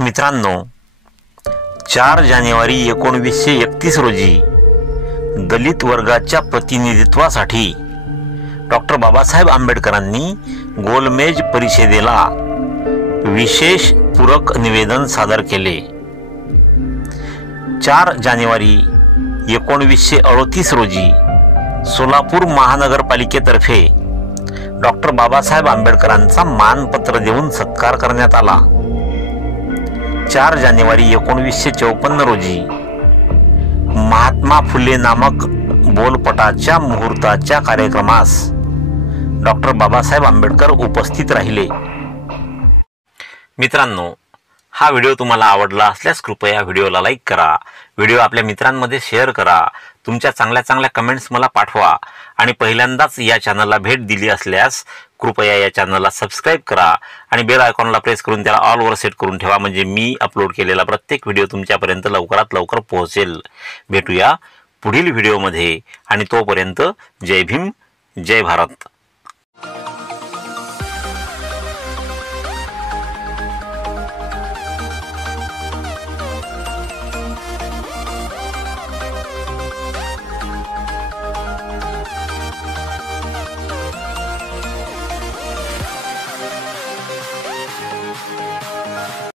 मित्रांनो, 4 जानेवारी 1931 रोजी दलित वर्गाच्या प्रतिनिधित्वासाठी डॉक्टर बाबासाहेब आंबेडकरांनी गोलमेज परिषदेला विशेष पूरक निवेदन सादर केले। 4 जानेवारी 1938 रोजी सोलापूर महानगरपालिकेतर्फे डॉक्टर बाबासाहेब आंबेडकरांचा मानपत्र देऊन सत्कार करण्यात आला। 4 जानेवारी 1954 रोजी महात्मा फुले नामक बोलपटाच्या मुहूर्ताच्या कार्यक्रमास डॉक्टर बाबासाहेब आंबेडकर उपस्थित राहिले। मित्रांनो, हा व्हिडिओ तुम्हाला आवडला असल्यास कृपया व्हिडिओला लाईक करा, व्हिडिओ आपल्या मित्रांमध्ये शेअर करा, तुमच्या चांगल्या कमेंट्स मला पाठवा आणि पहिल्यांदाच या चॅनलला भेट दिली असल्यास कृपया या चॅनलला सबस्क्राईब करा आणि बेल आयकॉनला प्रेस करून त्याला ऑल वर सेट करून ठेवा, म्हणजे मी अपलोड केलेला प्रत्येक व्हिडिओ तुमच्यापर्यंत लवकरात लवकर पोहोचेल। भेटूया पुढील व्हिडिओमध्ये आणि तोपर्यंत जय भीम, जय भारत।